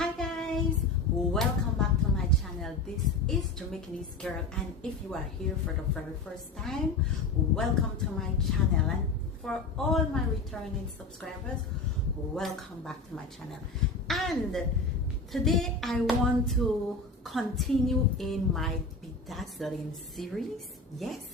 Hi guys, welcome back to my channel. This is Jamaicanese Girl, and if you are here for the very first time, welcome to my channel. And for all my returning subscribers, welcome back to my channel. And today I want to continue in my bedazzling series. Yes,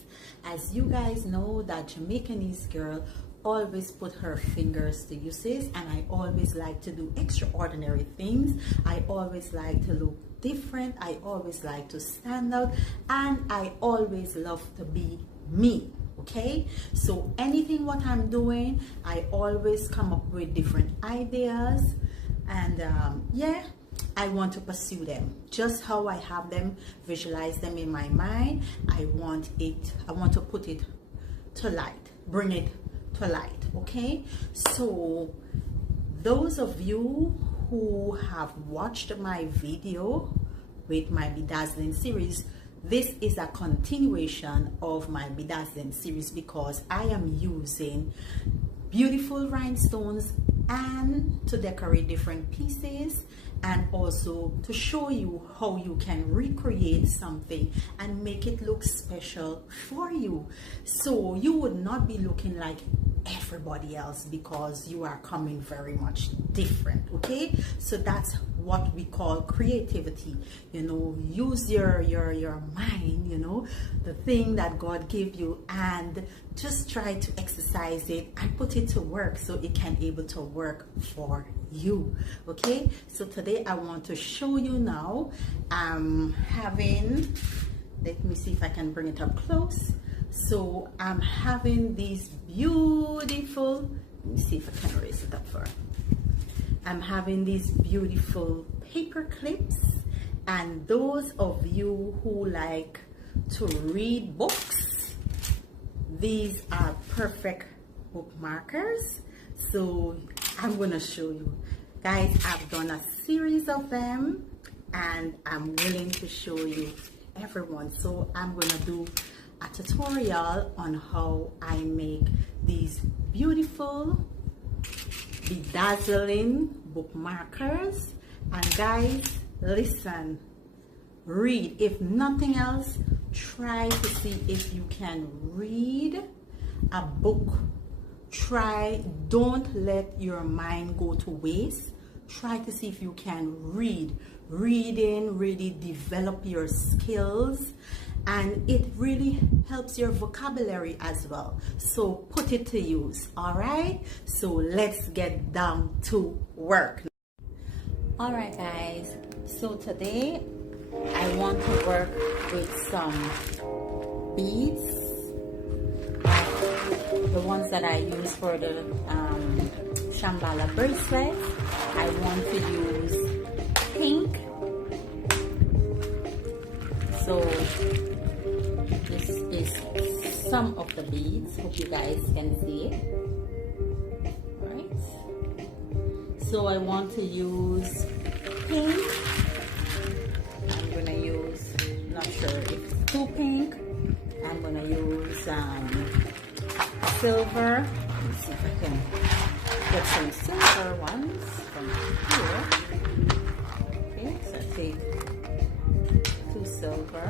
as you guys know, that Jamaicanese Girl always put her fingers to uses, and I always like to do extraordinary things. I always like to look different. I always like to stand out, and I always love to be me. Okay, so anything what I'm doing, I always come up with different ideas, and yeah, I want to pursue them just how I have them, visualize them in my mind. I want to put it to light, bring it to light. Okay, so those of you who have watched my video with my bedazzling series, this is a continuation of my bedazzling series because I am using beautiful rhinestones and to decorate different pieces, and also to show you how you can recreate something and make it look special for you, so you would not be looking like everybody else because you are coming very much different. Okay, so that's what we call creativity. You know, use your mind, you know, the thing that God gave you, and just try to exercise it and put it to work so it can able to work for you. Okay, so today I want to show you now. I'm having, let me see if I can bring it up close. So I'm having these beautiful, let me see if I can raise it up for. I'm having these beautiful paper clips, and those of you who like to read books, these are perfect bookmarkers. So I'm gonna show you guys. I've done a series of them and I'm willing to show you everyone. So I'm gonna do a tutorial on how I make these beautiful bedazzling bookmarkers. And guys, listen, read. If nothing else, try to see if you can read a book. Don't let your mind go to waste. Try to see if you can read. Reading really develop your skills, and it really helps your vocabulary as well. So put it to use. All right, so let's get down to work. All right guys, so today I want to work with some beads, the ones that I use for the Shambhala bracelet. I want to use pink. So this is some of the beads. Hope you guys can see it. Right. So I want to use pink. I'm gonna use, not sure if it's too pink. I'm gonna use silver. Let's see if I can get some silver ones from here. Okay, so I take two silver.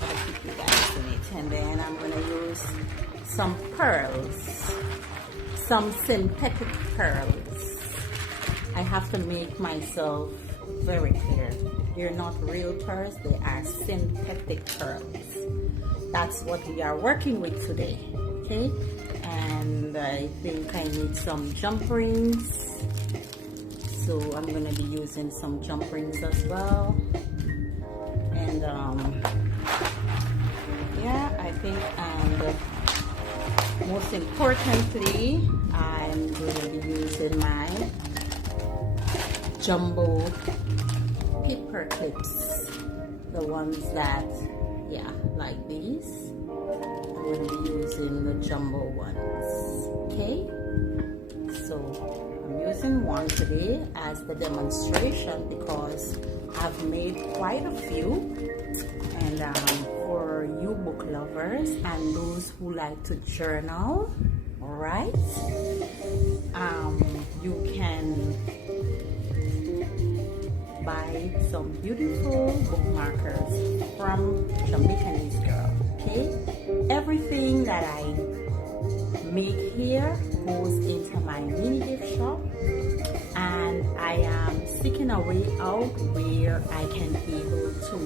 I'll keep you guys in it. And then I'm gonna use some pearls, some synthetic pearls. I have to make myself very clear. They're not real pearls, they are synthetic pearls. That's what we are working with today. Okay, and I think I need some jump rings, so I'm gonna be using some jump rings as well. And yeah, I think, and most importantly, I'm gonna be using my jumbo paper clips, the ones that, yeah, like these. I'm going to be using the jumbo ones. Okay, so I'm using one today as the demonstration because I've made quite a few, and for you book lovers and those who like to journal, all right, you can beautiful bookmarkers from Jamaicanese Girl. Okay, everything that I make here goes into my mini gift shop, and I am seeking a way out where I can be able to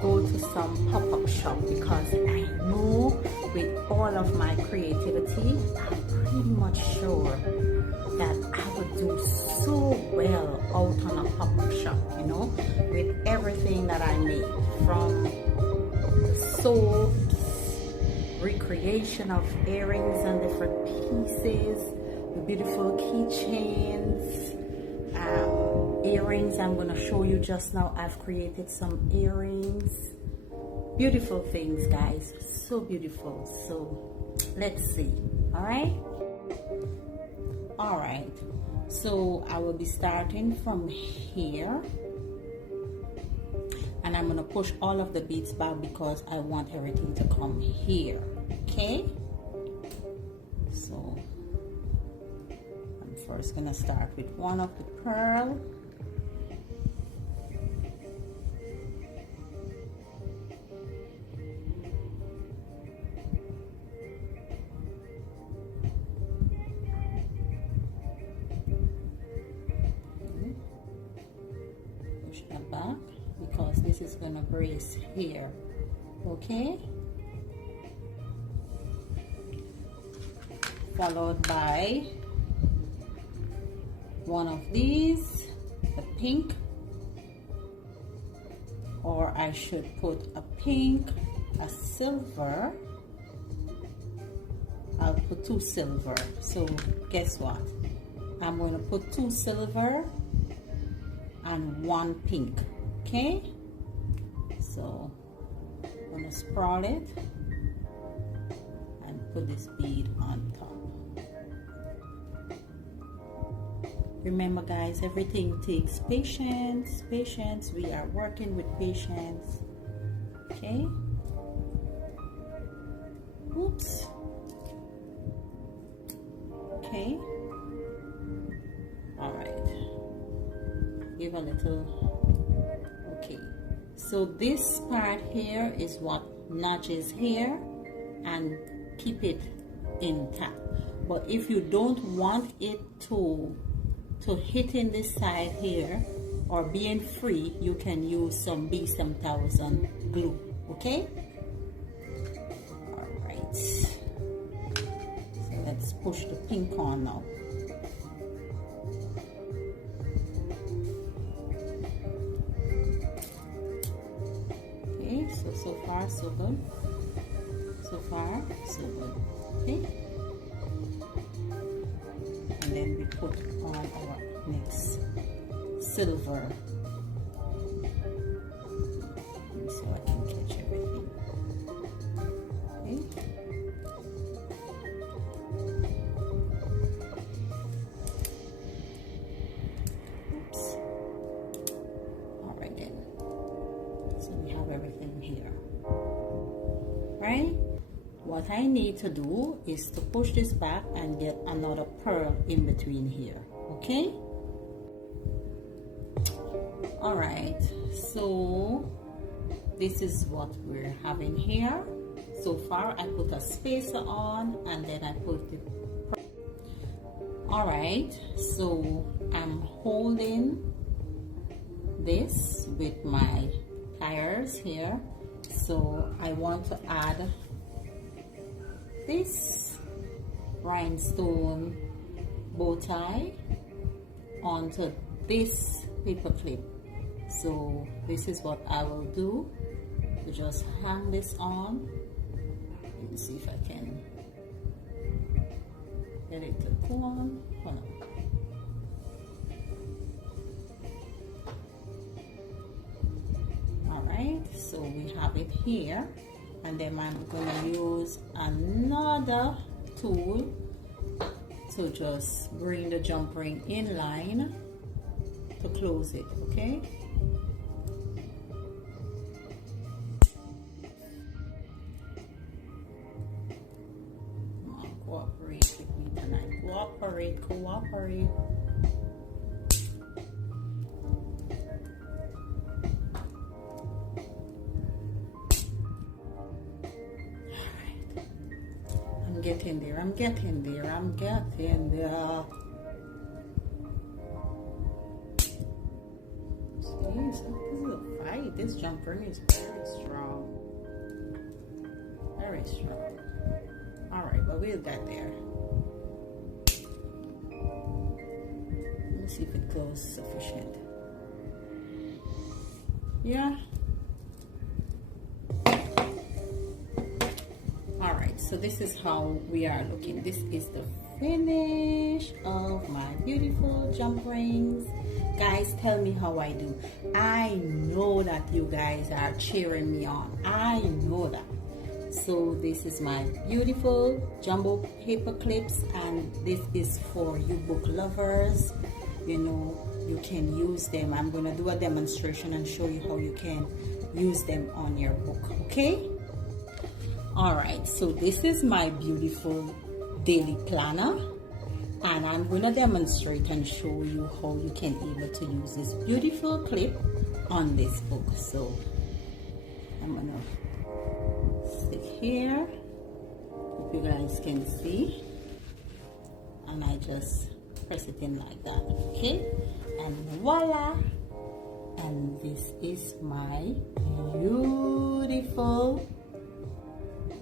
go to some pop-up shop, because I know with all of my creativity, I'm pretty much sure that I would do so well out on a pop-up shop, you know, with everything that I make, from the soaps, recreation of earrings and different pieces, the beautiful keychains, earrings. I'm going to show you just now. I've created some earrings, beautiful things, guys, so beautiful. So let's see. All right, so I will be starting from here, and I'm going to push all of the beads back because I want everything to come here. Okay, so I'm first going to start with one of the pearl. Push that back because this is going to brace here. Okay, followed by one of these, the pink, or I should put a pink, a silver. I'll put 2 silver. So guess what? I'm going to put 2 silver and 1 pink. Okay, so I'm going to sprawl it and put this bead on top. Remember, guys, everything takes patience. We are working with patience. Okay, oops. Okay, all right, give a little. Okay, so this part here is what notches here and keep it intact. But if you don't want it to hit in this side here or being free, you can use some B1000 glue. Okay, all right, so let's push the pink on now. Okay, so far so good. So far so good. Okay, and then we put on our next silver, so I can catch everything. Okay, oops. All right then, so we have everything here, right? What I need to do is to push this back and get another pearl in between here. Okay, all right, so this is what we're having here. So far I put a spacer on and then I put the pearl. All right, so I'm holding this with my pliers here. So I want to add this rhinestone bow tie onto this paper clip. So this is what I will do, to just hang this on. Let me see if I can get it to pull on. Hold on. All right, so we have it here, and then I'm going to use another tool to just bring the jump ring in line to close it. Okay, come on, cooperate with me tonight. Cooperate. I'm getting there. I'm getting there. Jeez, this is a fight. This jump ring is very strong. Very strong. Alright, but we'll get there. Let me see if it goes sufficient. Yeah. Alright, so this is how we are looking. This is the finish of my beautiful jump rings. Guys, tell me how I do. I know that you guys are cheering me on. I know that. So this is my beautiful jumbo paper clips, and this is for you book lovers. You know, you can use them. I'm going to do a demonstration and show you how you can use them on your book, okay? Alright, so this is my beautiful daily planner, and I'm going to demonstrate and show you how you can able to use this beautiful clip on this book. So I'm going to stick here, hope you guys can see, and I just press it in like that, okay? And voila! And this is my beautiful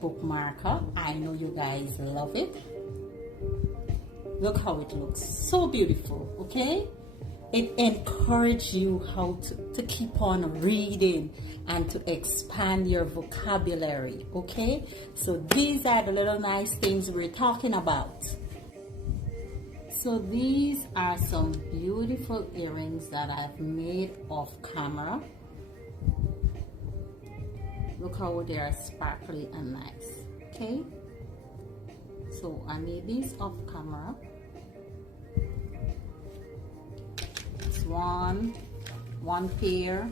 bookmarker. I know you guys love it. Look how it looks, so beautiful, okay? It encourages you how to keep on reading and to expand your vocabulary, okay? So these are the little nice things we're talking about. So these are some beautiful earrings that I've made off camera. Look how they are sparkly and nice, okay? So I made these off camera. It's one pair,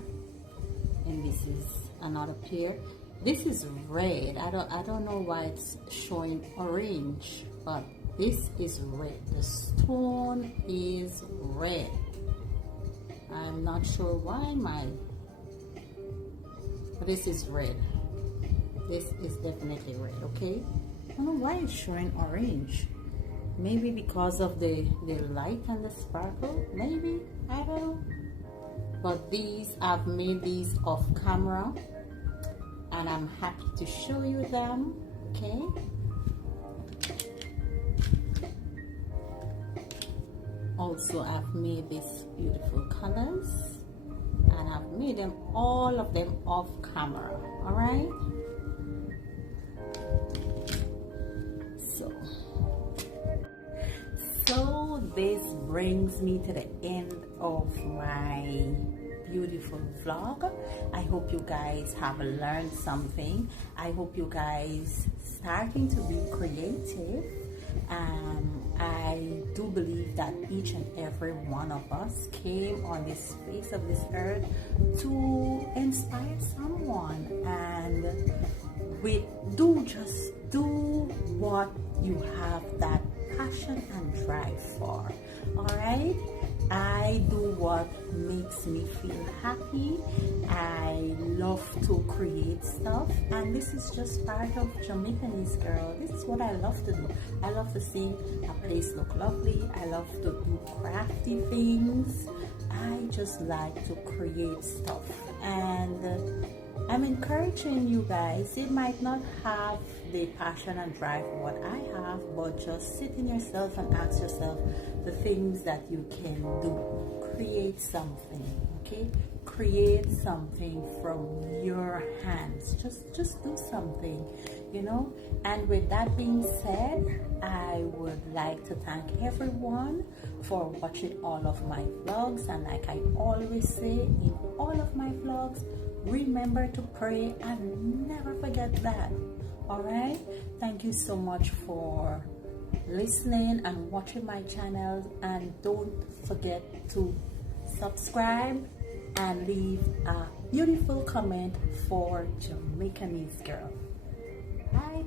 and this is another pair. This is red. I don't know why it's showing orange, but this is red. The stone is red. I'm not sure why but this is red. This is definitely red, okay? I don't know why it's showing orange. Maybe because of the light and the sparkle, maybe, I don't know. But these, I've made these off camera, and I'm happy to show you them, okay? Also, I've made these beautiful colors, and I've made them, all of them off camera, all right? So this brings me to the end of my beautiful vlog. I hope you guys have learned something. I hope you guys starting to be creative. I do believe that each and every one of us came on this face of this earth to inspire someone, and just do what you have that passion and drive for. All right, I do what makes me feel happy. I love to create stuff, and this is just part of Jamaicanese girl. This is what I love to do. I love to see a place look lovely. I love to do crafty things. I just like to create stuff, and I'm encouraging you guys. It might not have the passion and drive what I have, but just sit in yourself and ask yourself the things that you can do. Create something, okay? Create something from your hands. Just do something, you know. And with that being said, I would like to thank everyone for watching all of my vlogs, and like I always say in all of my vlogs, remember to pray and never forget that. All right, thank you so much for listening and watching my channel, and don't forget to subscribe and leave a beautiful comment for Jamaicanese girl. Bye.